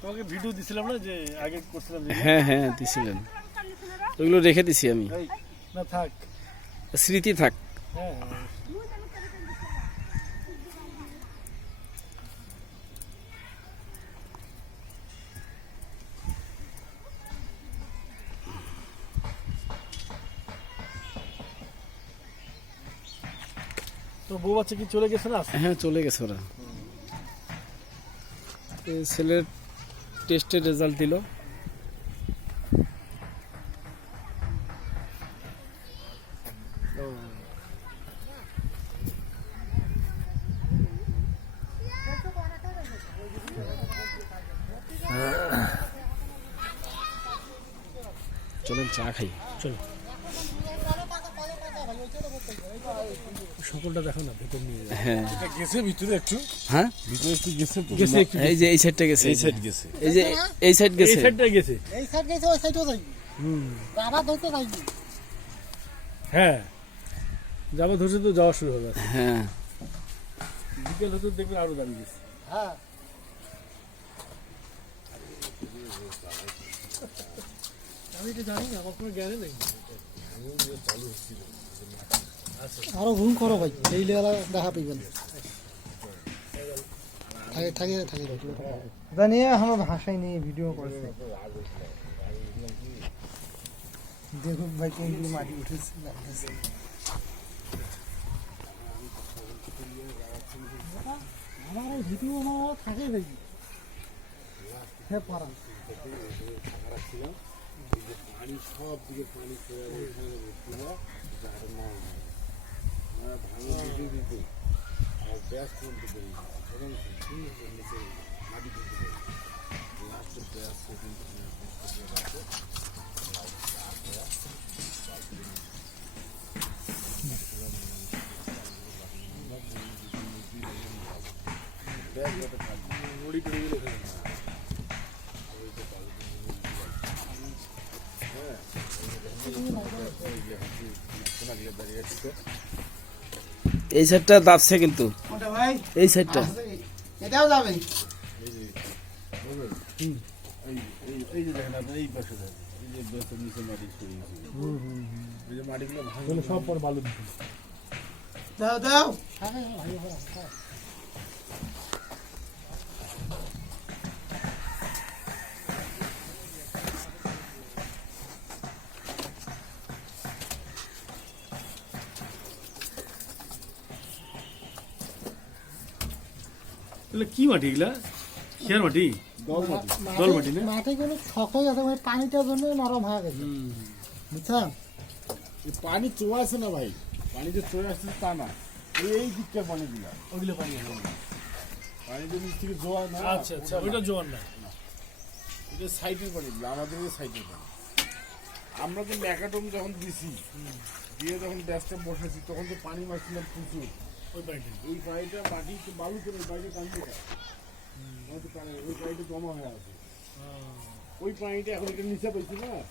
তোমাকে ভিডিও দিছিলাম না যে আগে করছিলাম যে হ্যাঁ হ্যাঁ দিছিলেন, ওইগুলো রেখে দিছি আমি, না থাক স্মৃতি থাক। হ্যাঁ তো বউ বাচ্চা কি চলে গেছে না? হ্যাঁ চলে গেছে ওরা। ছেলের টেস্টের রেজাল্ট দিল। চলেন চা খাই। চলো সকলটা দেখো না ভেতর নিয়ে যাও। হ্যাঁ এটা গেছে ভিতরে একটু, হ্যাঁ ভিতরে একটু গেছে তো গেছে একটু, এই যে এই সাইডটা গেছে, এই সাইড গেছে, এই যে এই সাইড এই গেছে, সাইডটা গেছে। এই সাইড গেছে ওই সাইডও যাইবি আবার ধরতে যাইবি হ্যাঁ যাবো ধরছে তো যাওয়া শুরু হবে। হ্যাঁ বিকেল হতে দেখবে আরো দাঁড়িয়ে গেছে। হ্যাঁ আমি এটা জানি না, আমার কোনো জ্ঞানে নেই। আরো ঘুম করো ভাই এই লেলা দেখা পাইবেন থাকে থাকে থাকে জানিয়ে আমার ভাষায় নিয়ে ভিডিও করেছে দেখুন ভাই কেমন মাটি উঠেছে আমার এই ভিডিও আমার থাকে ভাই হ্যাঁ পারা পানি সব দিকে পানি ভাঙে দিতে দিতে আর ব্যাস তুলতে পারি মাটি তুলতে পারি লাস্টের ব্যাস মুড়ি করে দিলে এই সাইডটা দাবছে কিন্তু, ওটা ভাই এই সাইডটা এটাও যাবে এই যে দেখেন আপনার এই পাশে দেখেন এই যে বেসের নিচে মাটি ছড়িয়ে গেছে এই যে মাটিগুলো ভাঙে সব পর বালু দিচ্ছে। দাও দাও তাহলে কি মাটি এগুলা? খেয়ার মাটি, দল মাটি দল মাটি না? মাটিগুলো শক্ত হয়ে গেছে মানে পানিটার জন্য নরম হয়ে গেছে বুঝছেন এই পানি চলে আসে না ভাই, পানি যে চলে আসছে তা না, এই দিকটা পানিগুলা ওইগুলো পানি এখন। পানি যে নিচ থেকে জোয়ার না, আচ্ছা আচ্ছা ওইটা জোয়ার না। এটা সাইডের পানিগুলো আমাদের সাইডের পানি। আমরা তো ম্যাকাডোম যখন দিছি দিয়ে যখন ব্যাসটা বসেছি তখন তো পানি মারছিলাম প্রচুর, ওই পানিটা ওই পানিটা মাটি তো বালু করে ওই পানিটা টানতে ওই পানিটা জমা হয়ে আছে, ওই পানিটা এখন এটা নিচে পাইছি না।